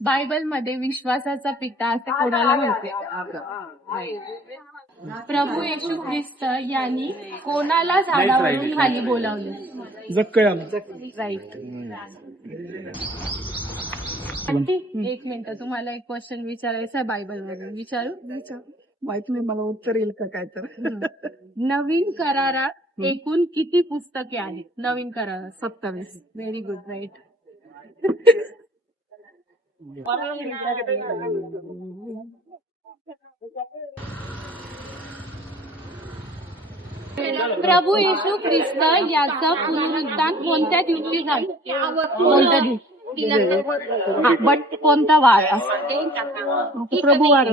Bible मध्ये विश्वासाचा पिता असे कोणाला म्हणते? प्रभू येशू ख्रिस्त यांनी कोणाला झाडावरून खाली बोलावले? जक्कयाम. राईट. एक मिनिट, तुम्हाला एक क्वेश्चन विचारायचा आहे बायबल मधून. विचारू? माहित नाही मला उत्तर येईल का काय तर. नवीन करारात एकूण किती पुस्तके आहेत? नवीन करारात 27. Very good. राईट. प्रभू येशू ख्रिस्त याचा पुनरुत्थान कोणत्या दिवशी झालं? कोणत्या दिवशी? बट कोणता वार असतो? प्रभुवार.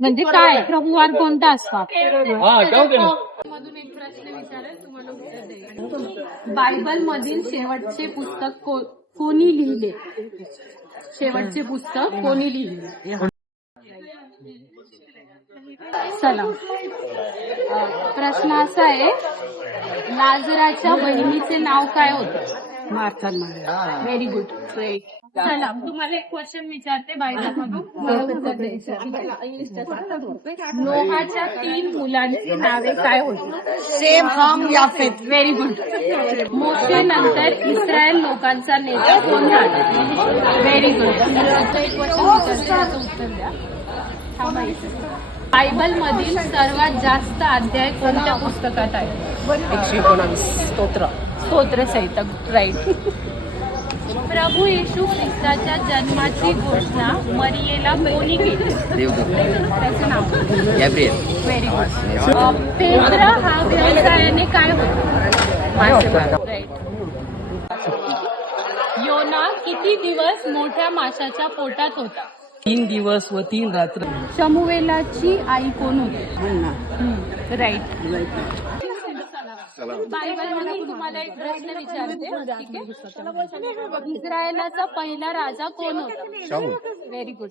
म्हणजे काय प्रभुवार कोणता असतो? मधून एक प्रश्न विचारेल, तुम्हाला उत्तर द्यायचं. बायबल मधील शेवटचे पुस्तक कोणी लिहिले? शेवटचे पुस्तक कोणी लिहिले? चला, प्रश्न असा आहे, लाजराच्या बहिणीचे नाव काय होते? मार्था. Very good. ग्रेट. चला, तुम्हाला एक क्वेश्चन विचारते बायबल मधून. नोहाच्या 3 मुलांची नावे काय होती? Shem, Ham, Japheth. Very good. मोशे नंतर इस्रायल लोकांचा नेता कोण झाला? Very good. एक क्वेश्चन विचारते, त्याचं उत्तर द्या. बायबल मधील सर्वात जास्त अध्याय कोणत्या पुस्तकात आहे? 119 स्तोत्र. स्तोत्रसंहिता. राईट. प्रभू येशू ख्रिस्ताच्या जन्माची घोषणा मरियेला कोणी केली? त्याचं नाव? गॅब्रिएल. Very good. पेत्र हा व्यवसायाने काय होता? राईट. योना किती दिवस मोठ्या माशाच्या पोटात होता? 3 दिवस व 3 रात्र. शमुवेलाची आई कोण होती? राईट. बायबल मध्ये तुम्हाला एक प्रश्न विचारते, ठीक आहे? इस्रायलाचा पहिला राजा कोण होता? शाऊल. Very good.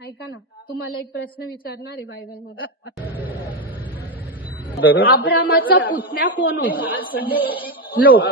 ऐका ना, तुम्हाला एक प्रश्न विचारणार आहे बायबल मध्ये. अब्रामाचा पुतण्या कोण होता? लोक.